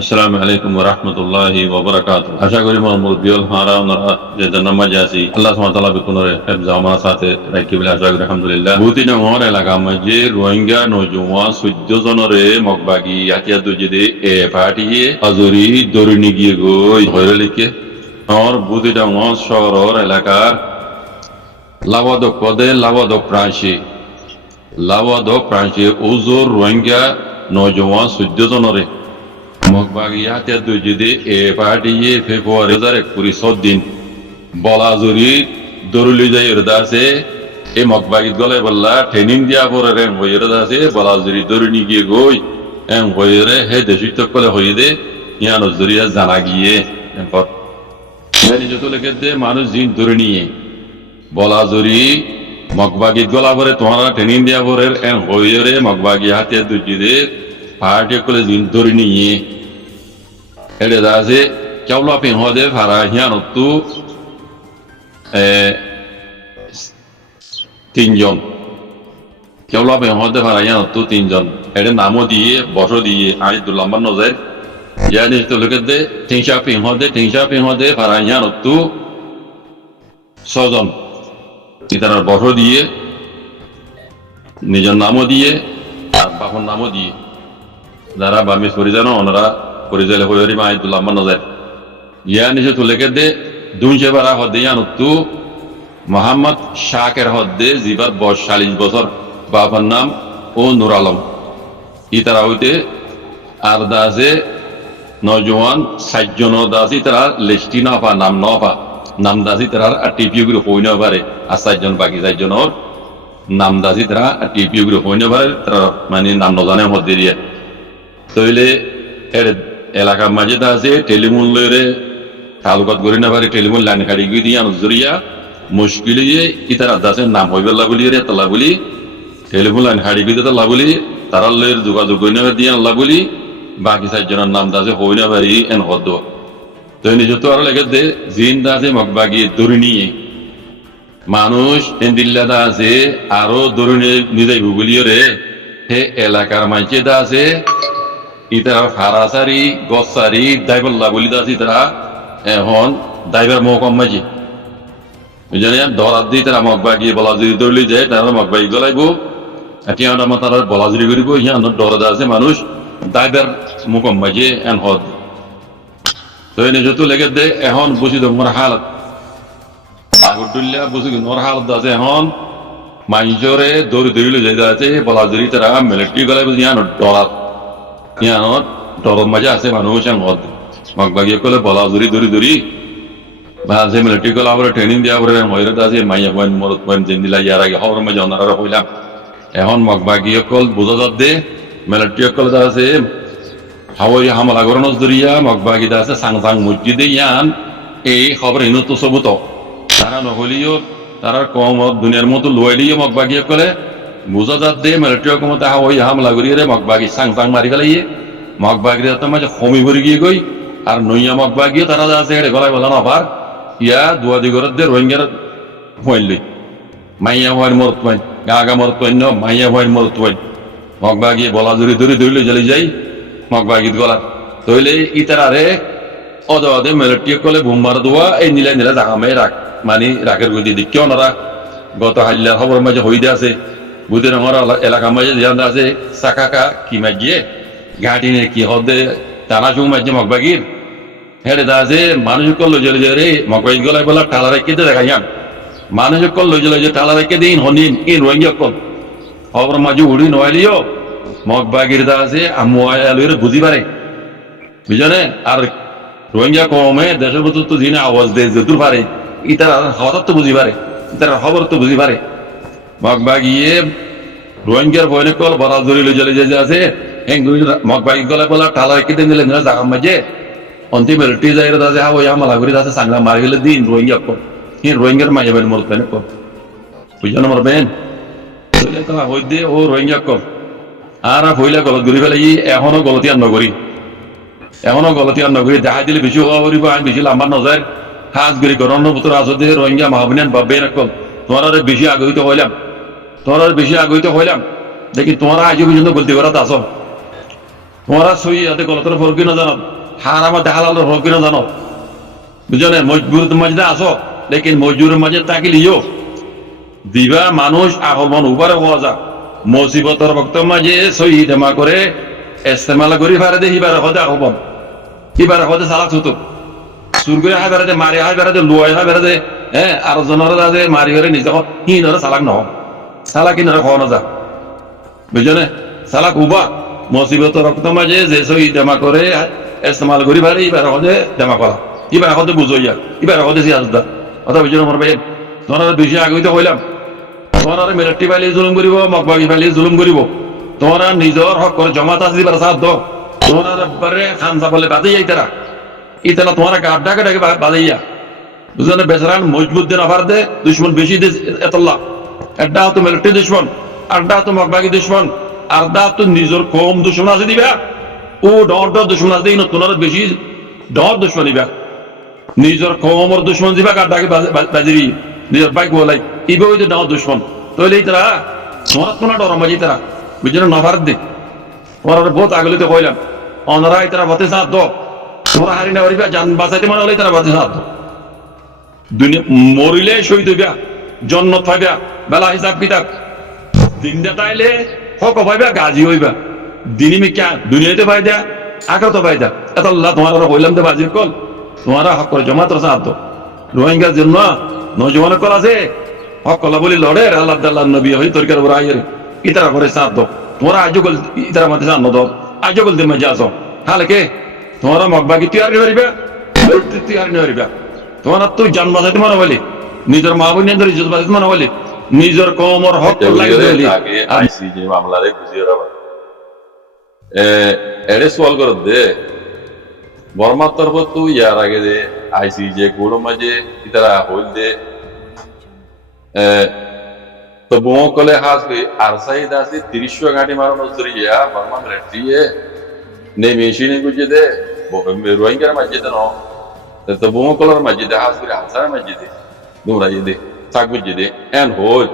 আসসালামু আলাইকুম ওয়া রাহমাতুল্লাহি ওয়া বারাকাতুহু। আশা করি মুরব্বিয়ল হারা ওনারা যে নামাজ আছি আল্লাহ সুবহানাহু ওয়া তাআলা বিকুনরে হেফজ আমানা সাথে রাখি বলে আশা করি আলহামদুলিল্লাহ। বুতি নগর এলাকা মাঝে রোহিঙ্গা নওজওয়ান 14 জনরে মগবাগি হাতিয়া দুজিদে এ পার্টিয়ে আজরি দরিনি গিয়ে গই হইরে লিখে আর বুতি নগর শহর এলাকার লাবাদক পদে লাবাদক প্রাংশে ওজোর রোহিঙ্গা নওজওয়ান 14 জনরে মগবাগিয়াতে দুজিদে এ পার্টিয়ে ফেব্রুয়ারি 2021 দিন বলাজুরি দরুলি যাই দাসে এ মগবাগিত গলে বললা ট্রেনিং দিয়া পরে রেং হইরে দাসে বলাজুরি দরুনি গিয়ে গই এং হইরে হে দেশিত কলে হইদে ইয়ানো জরিয়া জানা গিয়ে এরপর মানে যত লেগে দে মানুষ জিন দরুনিয়ে বলাজুরি মগবাগিত গলা পরে তোমারা ট্রেনিং দিয়া পরে এং হইরে মগবাগিয়াতে দুজিদে পার্টি কলে জিন দরুনিয়ে এডে দাসে কেবলা পিন হদে ফারা হিয়ানতু তিনজন কেবলা পিন হদে ফারা হিয়ানতু তিনজন এডে নামও দিয়ে বসো দিয়ে আইদুল্লাহ নজার ইয়ানি তো লোকে দে তিনশা পিন হদে ফারা হিয়ানতু ছজন ইতার বসো দিয়ে নিজের নামও দিয়ে আর বাপন নামও দিয়ে যারা বামিস পরিজানো ওনারা পরিজালে হইরি মাইদুল্লাহ নজার ইয়া নিজে তুলেকে দে দুইশে বারা হদে ইয়ানুতু মোহাম্মদ শাকের হদে জিবার বয়স 40 বছর বাবার নাম ও নুর আলম ইতারা হইতে আর দাসে নজওয়ান 60 জন দাসি তারা লিস্টি না পা নাম দাসি তারা টিপিও গুলো হই না পারে আর 60 জন বাকি 4 জনের নাম দাসি তারা টিপিও গুলো হই না পারে তারা মানে নাম ন জানে হদে দিয়ে তইলে এর এলাকার মাঝে আছে টেলিফোন লইরে তালুকাত করি না পারে টেলিফোন লাইন কাটি গিয়ে দিয়ে জরিয়া মুশকিল ইতার আদাসের নাম হইবেলা বলি রে তালা বলি টেলিফোন লাইন কাটি গিয়ে তালা বলি তারা লইর যোগাযোগ করি না দিয়ে আল্লাহ বলি বাকি 4 জনের নাম দাসে হই না পারি এন হদ তো নিজত আর লেগে দে জিন দাসে মগবাগি দড়ি নিয়ে মানুষ এন্দিল্লা দাসে আরো দড়ি নিয়ে ভুগুলিও রে হে এলাকার মাঝে দাসে ইতারা ফারাসারি গসারি দাইবল্লা বলি দাসি তারা এখন দাইবার মহকম মাঝি বুঝলেন দরাত দিয়ে তারা মগবাগি বলাজুরি দৌড়লি যায় তারা মগবাগি গলাইব এতিয়া আমার তারা বলাজুরি করিব ইয়ান দরদ আছে মানুষ দাইবার মুকম মাঝে এন হদ তো এনে যত লেগে দে এখন বুঝি তোমার হালত আগরদুল্লা বুঝি মোর হালত আছে এখন মাইজরে দৌড়ি দৌড়ি যাই আছে বলাজুরি তারা মিলিটারি গলাই বুঝি ইয়ান দরাত ইয়ানত দরদ মাঝে আছে মানুষ এন হদ মগবাগি কলে বলাজুরি দৌড়ি ভাজে মিলিটারি কল আবার ট্রেনিং দিয়া পরে ময়রা দাসে মাইয়া বন মরত বন জিন্দিলা ইয়ার আগে হওয়ার মাঝে অনারা হইলাম এখন মগবাগি কল বুঝা যাত দে মিলিটারি কল দাসে হাওয়াই হামলা করানোর জরিয়া মগবাগি দাসে সাং মসজিদে ইয়ান এই খবর হিনো তো সবুত তারা নহলিও তারা কম দুনিয়ার মতো লইলিও মগবাগি কলে বুঝা যাত দে মিলিটারি কমতে হাওয়াই হামলা করিয়ে রে মগবাগি সাং মারি গেলাইয়ে মগবাগি তো মাঝে খমি ভরি গিয়ে গই আর নইয়া মগবাগিও তারা আছে হেড়ে গলায় বলা নবার ইয়া দুয়াদি গরত দে রোহিঙ্গার হইলি মাইয়া হওয়ার মরত পাই গা মরত পাই ন মাইয়া হওয়ার মরত পাই মগবাগি বলা ধরি জ্বলি যাই মগবাগিত গলা তইলে ইতারারে অদে মিলিটারি কলে বুম্বার দোয়া এই নীলা জাগা মাই রাখ মানে রাখের গতি দিক কেউ নরা গত হাল্লার খবর মাঝে হইদে আছে বুধে রঙর এলাকা মাঝে ধ্যান আছে চাকা কি মাঝিয়ে ঘাটি নে কি হদে টানা চুং মাঝে মগবাগির হেড়ে দাসে মানুষ কল লইজলে রে মগবাগি গলায় বলা টালা রেখে দে দেখা যান মানুষ কল লইজলে টালা রেখে দিন হনিন কি রোহিঙ্গা কল খবর মাঝে উড়ি নয়ালিও মগবাগির দাসে আমুয়ালুরে বুঝি পারে বুঝলে আর রোহিঙ্গা কমে দেশের ভিতর তো দিনে আওয়াজ দেয় যেদূর পারে ইতার হঠাৎ তো বুঝি পারে ইতার খবর তো বুঝি পারে মগবাগিয়ে রোহিঙ্গার বয়নে কল বড় জরি লইজলে যে আছে মগবাগি গলায় বলা টালা রেখে দিন দিলে জাগা মাঝে অন্তিম মিলিটারি যাই দাসে হাওয়াই হামলা করি দাসে সাংলা মারি গেলে দিন রোহিঙ্গা কল রোহিঙ্গার মাঝে বেন মরত পেন কল বুঝলেন মরবেন হই দে ও রোহিঙ্গা কল আর হইলে গলত ঘুরি ফেলে এখনো গলতি আর নগরী দেখা দিলে বেশি হওয়া করিব আর বেশি লাম্বার নজার হাজ গরি গরম পুত্র আসতে রোহিঙ্গা মাহবিনান বাব্বে রাখল তোমার বেশি আগ্রহিত হইলাম দেখি তোমার আজ পর্যন্ত বলতে করা আস তোমরা সই হাতে গলতের ফরক কিনা জানো, হারামাতে হালালের ফরক কিনা জানো, বুঝছো না? মজবুরের মাঝে আসো, লেকিন মজবুরের মাঝে তাকিলিও দিবা মানুষ আকল মন উপরে হওয়া যাক মুসিবতর বক্তব্য মাঝে সই জমা করে ইস্তেমাল করি ফারে দে হিবার হতে আকল মন হিবার হতে সালাক ছুতো সুর করে হাই বেড়াতে মারি হাই বেড়াতে লুয়াই হাই বেড়াতে, হ্যাঁ, আর জনের যাতে মারি করে নিজে হিনরে সালাক নহ, সালাক হিনরে খাওয়ানো যা, বুঝছো না? সালাক উবা মুসিবতর রক্ত মাঝে যে সই জমা করে ইস্তেমাল করি ফারে হিবার হতে জমা করা, হিবার হতে বুঝইয়া, হিবার হতে সিয়াজদা কথা বুঝছো না? মোর ভাই তোমার বেশি আগে তো কইলাম, তোমার মিলিটারি ফাইলে জুলুম করিব, মকবাগি ফাইলে জুলুম করিব, তোমার নিজের হক করে জমাত আছে দিবার সাথ দো, তোমার বারে খানসা বলে বাজে যাইতারা ইতানা তোমার গাড্ডা কাটাকে বাজাইয়া, বুঝলেন? বেচারান মজবুত দিন আবার দে দুশ্মন বেশি দে এতল্লা, একটা তো মিলিটারি দুশ্মন, আড্ডা তো মকবাগি দুশ্মন, আড্ডা তো নিজের কম দুশ্মন আছে দিবা, ও ডর ডর দুশ্মন আছে দিন, তোমার বেশি ডর দুশ্মন দিবা, নিজের কমর দুশ্মন দিবা গাড্ডাকে বাজিরি নিজের বাইক বলাই ইবে ওই যে ডাও দুশ্মন তৈলে তারা তোমার কোনো ডর মাঝি তারা, বুঝলেন? নভার দে তোমার বহুত আগলিতে কইলাম অনরা তারা বতে সাথ দো, তোমরা হারি না পারিবা জান বাঁচাইতে মনে হলে তারা বতে সাথ দো, দুনিয়া মরিলে শহীদ হইবা, জন্নত পাইবা, বেলা হিসাব কিতাব দিন দেতাইলে হক পাইবা, গাজী হইবা, দিনই মিকা দুনিয়াতে পাই দেয়া আখেরাতে পাই দেয়া, এত আল্লাহ তোমার কইলাম তো বাজির কল তোমারা হক করে জমাত সাথ দো, রোহিঙ্গার জন্য নজওয়ান কল আছে হক কলা বলি লড়ে আল্লাহ আল্লাহ নবী হই তরকার বড় আইয়ের ইতারা করে সাথ দো, তোমরা আজও গল ইতারা মধ্যে সাথ দো, আজও গল দিন মাঝে আসো, তাহলে কে তোমরা মকবাগি তৈরি করিবা, তৈরি করিবা, তোমার তো জান বাঁচাইতে মনে বলি, নিজের মা বোন নিজের ইজ্জত বাঁচাইতে মনে বলি, নিজের কমর হক লাগে আগে আইসিজে মামলারে বুঝিয়ে রাখা এড়ে সোয়াল করত দে বর্মার তরফ তো ইয়ার আগে দে আইসিজে কোড় মাঝে ইতারা হইল দে তো বুমো কলে হাসবে আর সাই দাসে ৩০ গাঁটি মারানো জরিয়া বর্মা মিলিটারিয়ে নে মেশিনে গুজে দে রোহিঙ্গার মাঝে দে ন তো বুমো কলার মাঝে দে হাসবে হাসার মাঝে দে দুমরা দে চাক বুঝে দে এন হল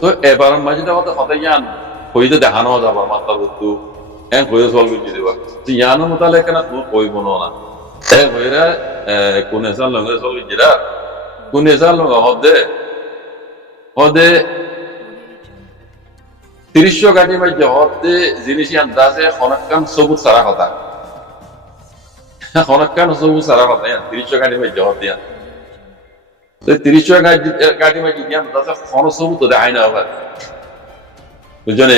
তো এবার মাঝে দে হতে ইয়ান হইতে দেখানো যাবার মাত্রা বস্তু এন হয়ে সল বুঝে দেবা তো ইয়ানো মোতালে কেন তুমি কইব না এ হইরা কোন এসাল লঙ্গে সল বুঝিরা কোন এসাল লঙ্গ হদে ৩০ গাড়ি মাঝে হদে জিনিস আন্দাজে খনকান সবুজ সারা কথা খনকান সবুজ সারা কথা ৩০ গাড়ি মাঝে হদে ৩০ গাড়ি মাঝে দিয়া আন্দাজে খন সবুজ তো দেখাই না আবার বুঝছো না?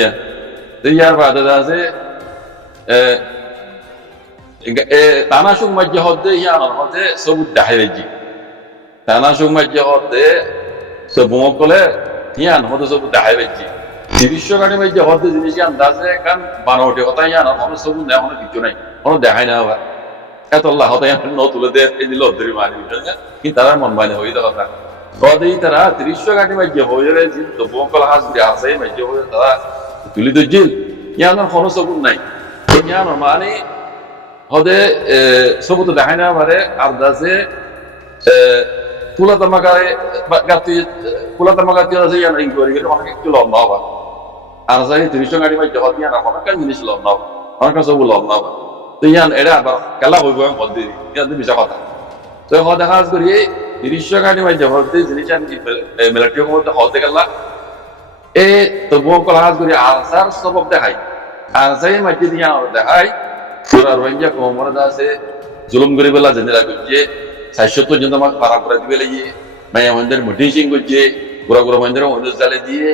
ইয়ার বাদে আছে তানাসুক মাঝে হদে ইয়ান হদে সবুজ দেখাই বেজি তানাসুক মাঝে হদে সবুজ কলে ইয়ান হদে সবুজ দেখাই বেজি ৩০ গাড়ি মাঝে হদে জিনিস আন্দাজে কান বানোটে কথা ইয়ান কোনো সবুজ নেই, কোনো কিছু নাই, কোনো দেখাই না আবার এত আল্লাহ হতে ন তুলে দে দিল ধরি মারি কিন্তু তারা মন বাইনে হয়ে কথা হদে তারা ৩০ গাড়ি মাঝে হয়ে সবুজ কলা হাস আছে মাঝে হয়ে তারা তুলি দিল ইয়ানোর কোনো সবুজ নাই, ইয়ানোর মানে হদে সবুজ দেখাই না পারে আর দাসে তুলা তামাকারে গাতি তুলা তামাকাতি আছে ইয়ান ইনকোয়ারি করে অনেক একটু লম্বা হবা আর যাই ৩০ গাড়ি মাঝে হদ ইয়ান অনেক জিনিস লম্বা হবা অনেক সবুজ লম্বা হবা তো ইয়ান এটা আবার খেলা হইব হদ ইয়ান মিশা কথা তো হদ দেখা করি ৩০ গাড়ি মাঝে হদে জিনিস মিলিটারি মধ্যে হদে গেলা এ তো বউ কলা হাজ করি আনসার সবক দেখাই আনসারের মাঝে দিয়ে দেখাই পুরা রোহিঙ্গা কোমর আছে জুলুম করে বেলা জেনেরা করছে ৬৭ জন আমাকে পারা করে দিবে লাগিয়ে মায়া মন্দির মুঠি সিং করছে পুরা পুরা মন্দির মন্দির চালে দিয়ে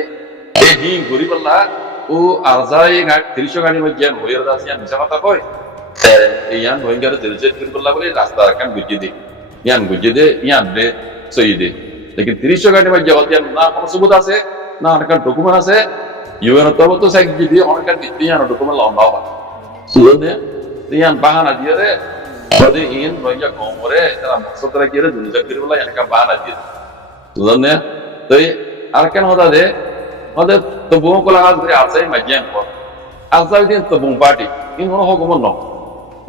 এই হিং করি বেলা ও আরসাই ৩০ গাড়ি মাঝে হয়ে আছে মিশা কথা কয় ইয়ান রোহিঙ্গার জেলজেট করে বেলা বলে রাস্তা কান গুজিয়ে দে ইয়ান গুজিয়ে দে ইয়ান দে সই দে লেকিন ৩০ গাড়ি মাঝে হতে না কোনো সবুত আছে না অনেক ডকুমেন্ট আছে ইউএন তরফ তো সাইড যদি অনেক ইয়ান ডকুমেন্ট লম্বা হয় সুন্দর ইয়ান বাহানা দিয়ে রে যদি ইন রোহিঙ্গা কোমরে তারা মকসদরা কি রে দুনিয়া করে বলা এলাকা বাহানা দিয়ে সুন্দর তো আর কেন হতা দে হতে তো বুম কলা হাজ করে আছে মাঝিয়ান পর আজদাল দিন তো বুম পার্টি ইন কোনো হুকুমত ন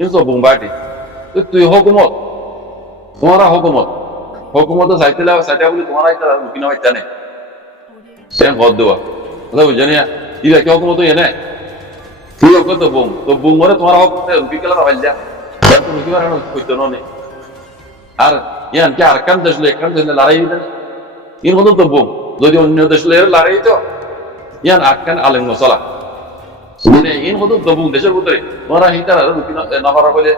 ইন তো বুম পার্টি তুই হুকুমত তোমারা হুকুমত চাইতে বলি তোমার তারা লুকি না হইতা নেই সে গদ দেওয়া কথা বুঝছো না ইরা কি হুকুমত এনে তুই ওকে তো বুং করে তোমার হক রুকি কেলা রাখাইল যা রুকি বার কইতো নে আর ইয়ান কি আর কান দেশলে লড়াই দিতেন ইন হতো তো বুং যদি অন্য দেশলে লড়াই তো ইয়ান আকান আলেম মশলা মানে ইন হতো তো বুং দেশের ভিতরে তোরা হিতার রুকি না পারা বলে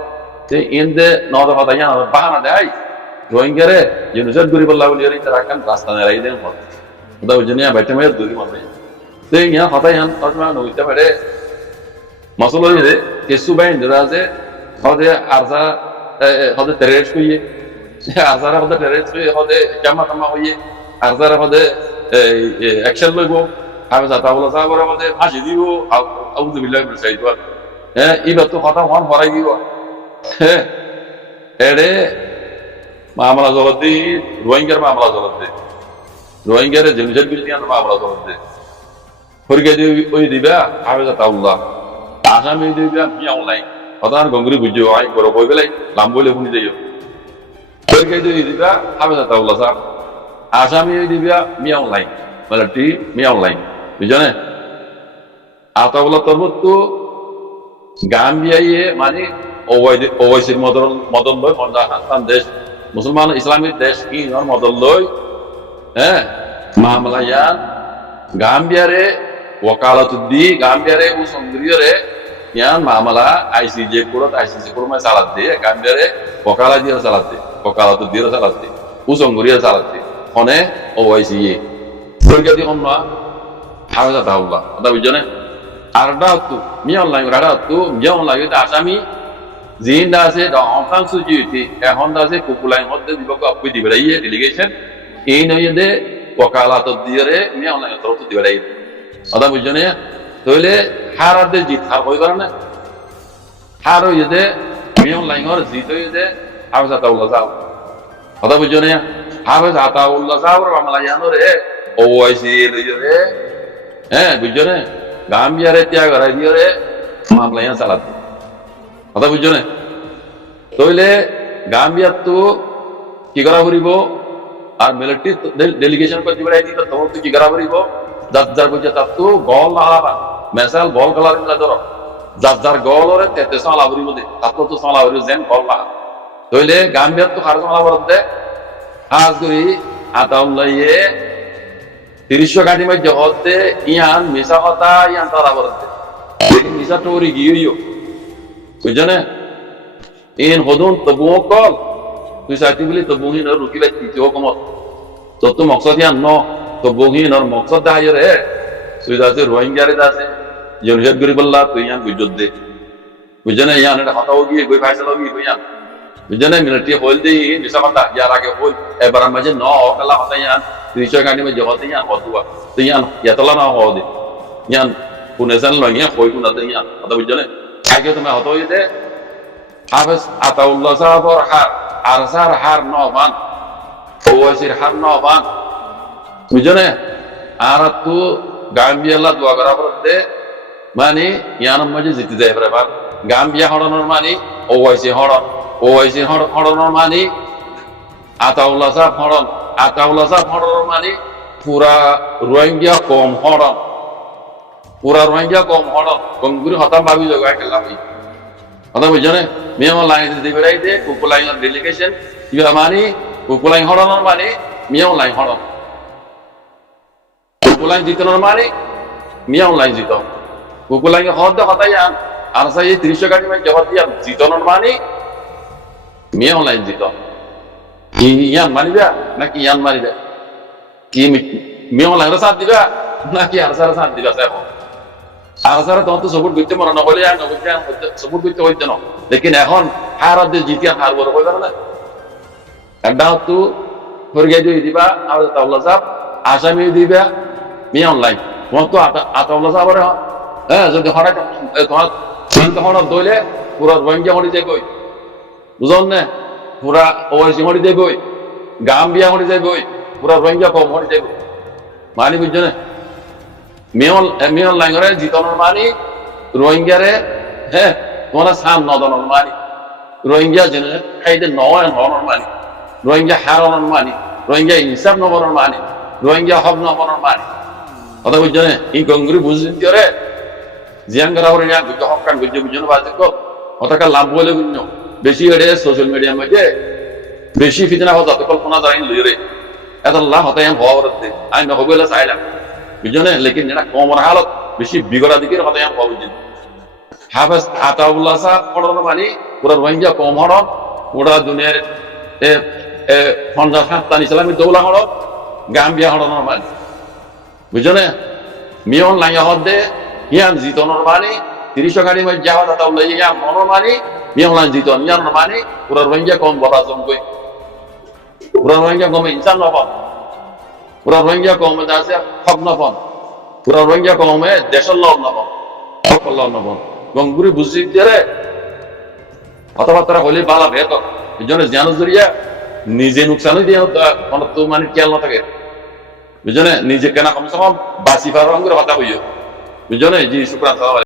যে ইন দে নদা কথা ইয়ান বাহানা দেয় রোহিঙ্গারে ইউনিসেফ গরিব আল্লাহ বলি তারা আকান রাস্তা লড়াই দেন মত ওটা বুঝনিয়া বাইতে মেয়ে দুই মারবে তো ইয়ান কথা ইয়ান তজমা নইতে পারে মশলা হইছে কেসু বাইন আছে হদে আরজা হদে টেরেস কইয়ে আরজারা হদে টেরেস কইয়ে হদে জামা কামা হইয়ে আরজারা হদে অ্যাকশন লইব আমি যাতা বলা সাহাবরা হদে ফাঁসি দিব আউযু বিল্লাহি মিনাশ শাইতান ইবা তো কথা হন হরাই দিব এড়ে মামলা জবাব দি রোহিঙ্গার মামলা জবাব দে রোহিঙ্গারে জেনুসাইড বিল মামলা জবাব দে ফরগে ওই দিবা আমি যাতাউল্লাহ আসামি দিবা মি অনলাইন অদান গঙ্গুরি বুঝিও আই বড় কই বেলাই লাম বলে শুনি যাইও ফরগে দিবা আমি যাতাউল্লাহ সাহেব আসামি দিবা মি অনলাইন মানে টি মি অনলাইন বুঝনে আতাউল্লাহ তরবত গাম্বিয়ায়ে মানে ওয়াইসির মদন লই মন্দাহান দেশ মুসলমান ইসলামিক দেশ কি মদন লই মামলায়ান গাম্বিয়ারে ওকালতুদ্দি গাম্বিয়ারে ও সংগ্রিয়রে ইয়ান মামলা আইসিজে কোর্ট আইসিসি কোর্ট মে সালাত দে গাম্বিয়ারে ওকালা দিয়ে সালাত দে ওকালতুদ্দি সালাত দে ও সংগ্রিয়রে সালাত দে ফনে ওয়াইসিয়ে সরকারি হন্না হাওজা দাউল্লাহ কথা বুঝনে আরডা তু মি অনলাইন রাডা তু মি অনলাইন আসামি জিন্দা আছে অংশাং সুজিতি এখন আছে কুকুলাই মধ্যে দিবক আপনি দিবেরাইয়ে ডেলিগেশন এই নয় দে ওকালাত দিরে মি অনলাইন তরফ দিবেরাই কথা বুঝনে তাহলে হারাতে জিত হার হই পারে না হার হইয়ে দে মি অনলাইন জিত হইয়ে দে হাওজা দাউল্লাহ যাও কথা বুঝনে হাওজা দাউল্লাহ যাও মামলা জানোরে ওআইসি লইরে বুঝনে গাম্বিয়ারে ত্যাগ করাই দিরে মামলা ইয়া চালাত কথা বুঝছো না তাহলে গাম্বিয়ার তো কি করা করিব আর মিলিটারি ডেলিগেশন করে দিবে আইতি তো তোমার তো কি করা করিব যার বুঝে তার তো গল আলাবা মেসাল বল গলার মিলা ধরো যার গলরে তেতে সালা করিব দে তার তো সালা করিব যেন গল না তাহলে গাম্বিয়ার তো খারজ মালা বলতে আজ করি আতাউল্লাহে ৩০ গাড়ি মধ্যে হতে ইয়ান মিশা কথা ইয়ান তারা বলতে মিশা টোরি গিয়েও বুঝনে ইন হদুন তবুও কল তুই চাইতি বলি তবুহীন রুকি লাই তৃতীয় কমত যত মকসদ ইয়ান ন তবুহীন আর মকসদ দায় রে তুই যাচ্ছে রোহিঙ্গারে যাচ্ছে ইউনিসেফ গরিব আল্লাহ তুই ইয়ান বুঝত দে বুঝনে ইয়ান এটা হতাও গিয়ে গই ফাইসাল গিয়ে তুই ইয়ান বুঝনে মিলিটারি হল দেই মিশা কথা ইয়ার আগে হল এবার মাঝে ন অকালা হতা ইয়ান ৩০ গাড়ি মধ্যে হতে ইয়ান হতুয়া তুই ইয়ান ইয়াতলা না হওয়া দে ইয়ান পুনেসান লয় ইয়ান হই কুনা দে ইয়ান কথা বুঝনে আগে তুমি হতো দে হাফেজ আতাউল্লাহ সাহাবর হার আরসার হার নবান ওয়াসির হার নবান বুঝনে আর তো গাম্বিয়াল্লাহ দোয়া করা পড়তে মানে ইয়ানম মাঝে জিতে যায় এবার গাম্বিয়া হড়নর মানে ওয়াইসি হড়নর মানে আতাউল্লাহ সাহাব হড়নর মানে পুরা রোহিঙ্গা কম হড়ন পুরা রোহিঙ্গা কম হড়ন গঙ্গুরি হতাম ভাবি যোগ একলা ভাই কথা বুঝনে মিয়াম লাইন দিবে রাইতে কুকুলাইন ডেলিগেশন ইয়া মানে কুকুলাইন হড়নর মানে মিয়াম লাইন হড়ন কুকুলাইন জিতনর মানে মিয়াম লাইন জিত কুকুলাইন হদ হতায়ান আর সাই ৩০ গাড়ি মে জবাব দিয়া জিতনর মানে মিয়াম লাইন জিত ইয়ান মানিবা নাকি ইয়ান মারিবা কি মিয়াম লাইন সাথ দিবা নাকি আর সাথ দিবা সাহেব আর সারা তখন তো সবুর করতে মনে নকলে আর নকলে সবুর করতে হইতে না লেকিন এখন হার অর্ধে জিতিয়া হার বড় হয়ে গেল না একটা তো ফরগে দিয়ে দিবা আতাউল্লাহ সাহেব আসামি দিবা মি অনলাইন তোমার তো আতাউল্লাহ সাহেবের যদি হঠাৎ তোমার চিন্তা হঠাৎ দইলে পুরা রোহিঙ্গা হয়ে যায় গই বুঝল না পুরা ওয়াইসি হয়ে যায় গই গাম্বিয়া হয়ে যায় গই পুরা রোহিঙ্গা কম হয়ে যায় মানি বুঝছো না মিয়ন লাইনরে জিতনের মানি রোহিঙ্গারে তোমরা সাম নদনের মানি রোহিঙ্গা জেনে খাইতে নয় হনের মানি রোহিঙ্গা হারনের মানি রোহিঙ্গা ইনসাফ নবনের মানি রোহিঙ্গা হক নবনের মানি কথা বুঝছো না এই গঙ্গুরি বুঝছেন কি রে জিয়ান করা হলে না বুঝতে হকান বুঝতে বুঝতে বাজে কো অতকা লাভ বলে বুঝনো বেশি এড়ে সোশ্যাল মিডিয়া মধ্যে বেশি ফিতনা হওয়া যত কল্পনা দাঁড়াই লইরে এত লাভ হতে আমি হওয়া করতে আমি নহবলে চাইলাম বুঝনে লেকিন যেটা কমর হালত বেশি বিগড়া দিকের হতে আমি হওয়া বুঝি হাফেজ আতাউল্লাহ সাহেব পড়ানো মানে পুরা রোহিঙ্গা কম হড়ন পুরা দুনিয়ার পঞ্জাব হাত্তান ইসলামী দৌলা হড়ন গাম্বিয়া হড়নের মানে বুঝনে মিয়ন লাইয়া হদে ইয়ান জিতনের মানে 30 গাড়ি মধ্যে যাওয়া আতাউল্লাহ ইয়া মনের মানে মিয়ন লাইন জিতন ইয়ান মানে পুরা রোহিঙ্গা কম বড় জমগই পুরা রোহিঙ্গা কম ইনসান নফন পুরা রোহিঙ্গা কম আছে হক নফন পুরা রোহিঙ্গা কমে দেশের লব নফন হক লব নফন গঙ্গুরি বুঝি দিয়ে কথাবার্তা হলে বালা বেহতর এই জন্য জ্ঞান জড়িয়া নিজে নুকসানই দিয়ে তো মানে খেয়াল না থাকে বুঝলে নিজে কেনা কমসে কম বাসি পাওয়ার কথা হইও বুঝলে জি শুক্রান